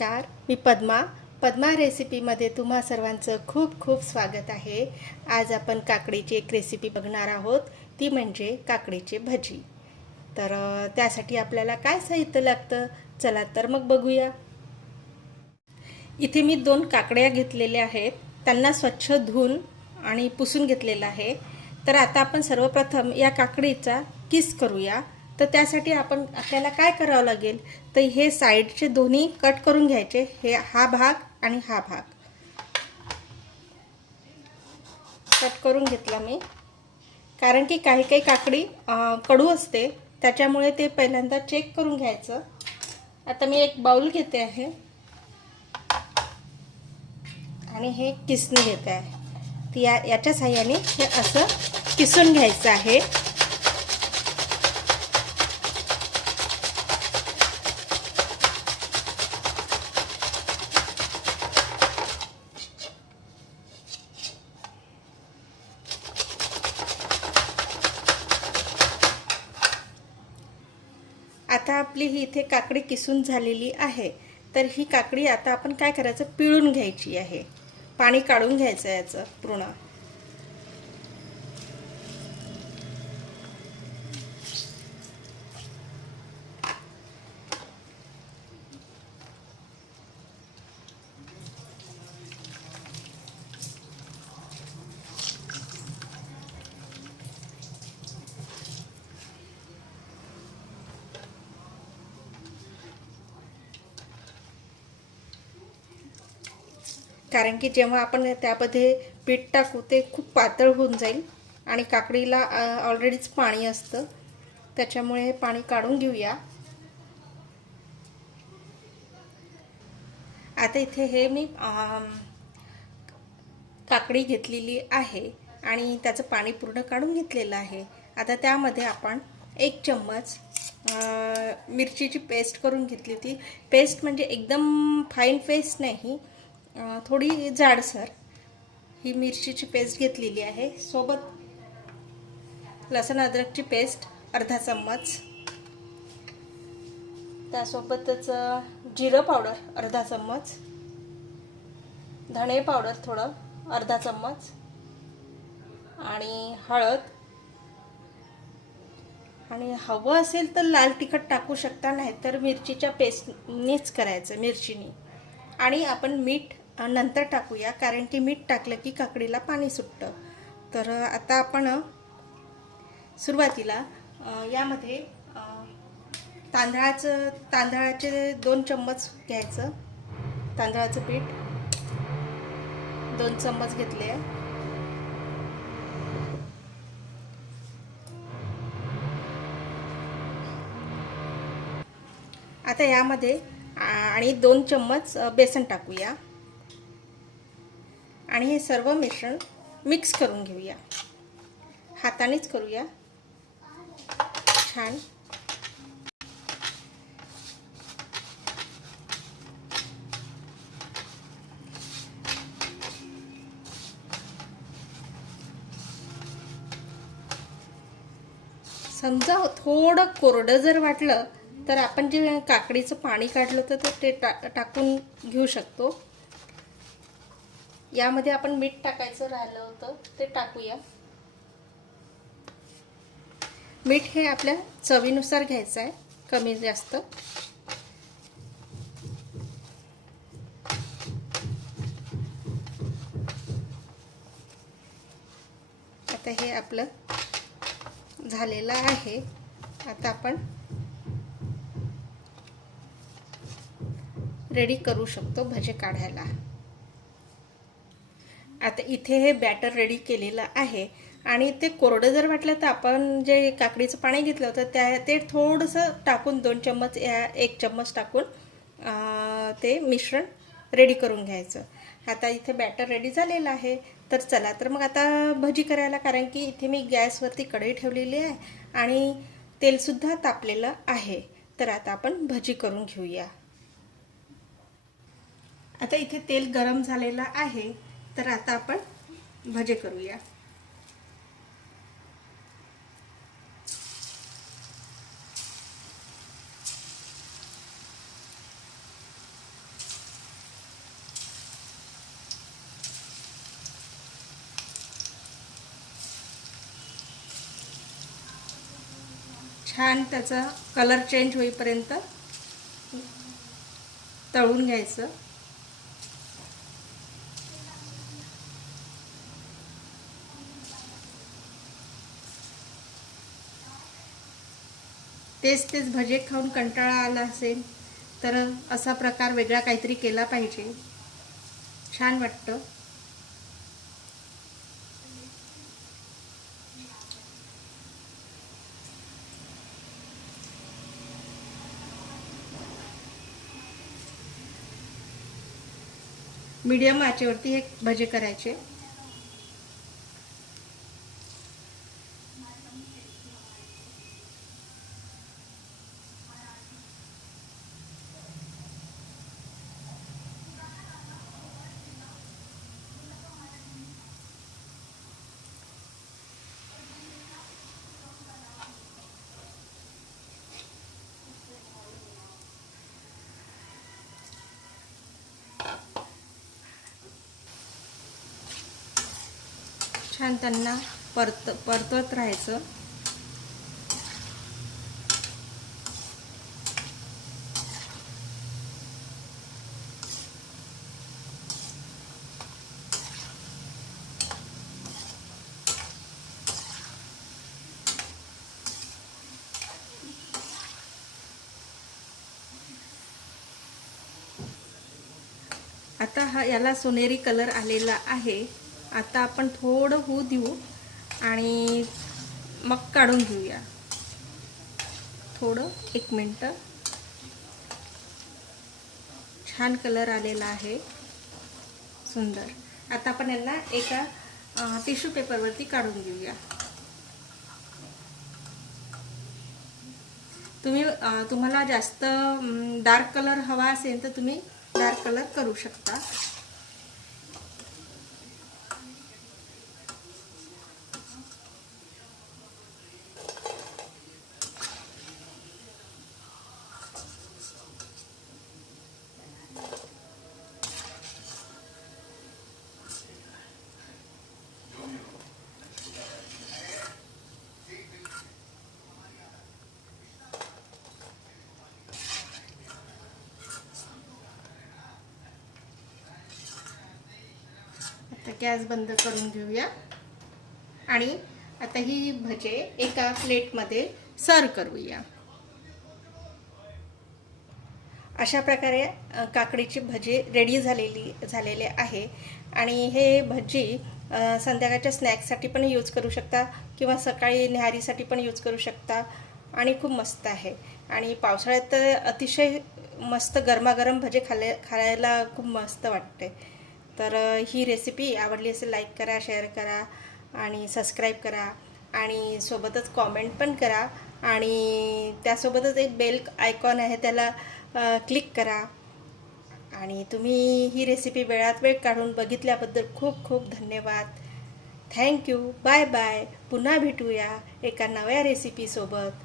नमस्कार, मी पद्मा रेसिपीमध्ये तुम्हा सर्वांचं खूप खूप स्वागत आहे। आज आपण काकडीची एक रेसिपी बघणार आहोत, ती म्हणजे काकडीची भजी। तर त्यासाठी आपल्याला काय साहित्य लागतं, चला तर मग बघूया। इथे मी 2 काकड्या घेतलेल्या आहेत, त्यांना स्वच्छ धुवून आणि पुसून घेतलेलं आहे। तर आता आपण सर्वप्रथम या काकडीचा किस करूया। तर त्यासाठी आपल्याला काय करावं लागेल, तर हे साईडचे दोन्ही कट करून घ्यायचे, हा भाग आणि हा भाग कट करून घेतला मी, कारण की काही काही काकडी कडू असते, त्याच्यामुळे ते पहिल्यांदा चेक करून घ्यायचं। आता मी एक बाउल घेते आहे आणि हे किसणी घेते आहे, ती याच्या साहाय्याने हे असं किसून घ्यायचं आहे। आता आपली ही इथे काकडी किसून झालेली आहे। तर ही काकडी आता आपण काय करायचं, पिळून घ्यायची आहे, पाणी काढून घ्यायचं याचं पूर्ण। कारण की जेव्हा आपण त्यामध्ये पीठ टाकू ते खूप पातळ होऊन जाईल आणि काकडीला ऑलरेडीच पाणी असतं, त्याच्यामुळे हे पाणी काढून घेऊया। आता इथे हे मी काकडी घेतलेली आहे आणि त्याचं पाणी पूर्ण काढून घेतलेलं आहे। आता त्यामध्ये आपण 1 चम्मच मिरचीची पेस्ट करून घेतली होती। पेस्ट म्हणजे एकदम फाईन पेस्ट नाही, थोडी जाडसर ही मिरचीची पेस्ट घेतलेली आहे। सोबत लसूण अद्रकची पेस्ट अर्धा चम्मच, त्यासोबतच जिरं पावडर अर्धा चम्मच, धणे पावडर थोडं अर्धा चम्मच आणि हळद, आणि हवं असेल तर लाल तिखट टाकू शकता, नाही तर मिरचीच्या पेस्टनीच करायचं, मिरचीनी। आणि आपण मीठ नंतर टाकूया, कारण की मीठ टाकलं की काकडीला पाणी सुटतं। तर आता आपण सुरुवातीला यामध्ये तांदळाचे 2 चम्मच घ्यायचं, तांदळाचं पीठ 2 चम्मच घेतले। आता यामध्ये आणि 2 चम्मच बेसन टाकूया आणि हे सर्व मिश्रण मिक्स करून घेऊया, हातानेच करूया छान। समजा थोडं कोरडं जर वाटलं तर आपण जे काकडीचं पाणी काढलं होतं ते टाकून घेऊ शकतो। यामध्ये आपण मीठ टाकायचं राहिलं होतं ते टाकूया। मीठ हे आपल्या चवीनुसार घ्यायचं आहे, कमी जास्त। आता हे आपलं झालेलं आहे। आता आपण रेडी करू शकतो भजे काढायला। आता इथे हे बॅटर रेडी केलेलं आहे आणि ते कोरडं जर वाटलं तर आपण जे काकडीचं पाणी घेतलं होतं ते थोडंसं टाकून 2 चम्मच 1 चम्मच टाकून ते मिश्रण रेडी करून घ्यायचं। आता इथे बॅटर रेडी झालेलं आहे। तर चला तर मग आता भजी करायला, कारण की इथे मी गॅसवरती कढई ठेवलेली आहे आणि तेलसुद्धा तापलेलं आहे। तर आता आपण भजी करून घेऊया। आता इथे तेल गरम झालेलं आहे, तर आता आपण भजे करूया। छान त्याचा कलर चेंज होईपर्यंत तळून घ्यायचं. तेच तेच भजे खाऊन कंटाळा आला असेल तर असा प्रकार वेगळा काहीतरी केला पाहिजे, छान वाटतं. मीडियम आचेवरती हे भजे करायचे. छान त्यांना परतवत राहायचं. आता याला सोनेरी कलर आलेला आहे. आता आपण थोडं होऊ देऊ आणि मग काढून घेऊया. थोडं 1 मिनटं. छान कलर आलेला आहे, सुंदर. आता आपण यांना एका टिश्यू पेपरवरती काढून घेऊया. तुम्हाला जास्त डार्क कलर हवा असेल तर तुम्ही डार्क कलर करू शकता. आता गॅस बंद करून घेऊया आणि आता ही भजे एका प्लेटमध्ये सर्व करूया. अशा प्रकारे काकडीची भजी रेडी झालेले आहे. आणि हे भजी संध्याकाळच्या स्नॅक्ससाठी पण यूज करू शकता किंवा सकाळी न्याहारीसाठी पण यूज करू शकता आणि खूप मस्त आहे. आणि पावसाळ्यात तर अतिशय मस्त गरमागरम भजे खायला खूप मस्त वाटते. तर ही रेसिपी आवडली असेल लाईक करा, शेअर करा आणि सबस्क्राईब करा आणि सोबतच कॉमेंट पण करा. आणि त्यासोबतच एक बेल आयकॉन आहे त्याला क्लिक करा. आणि तुम्ही ही रेसिपी वेळात वेळ काढून बघितल्याबद्दल खूप खूप धन्यवाद. थँक्यू. Bye bye. पुन्हा भेटूया एका नव्या रेसिपीसोबत.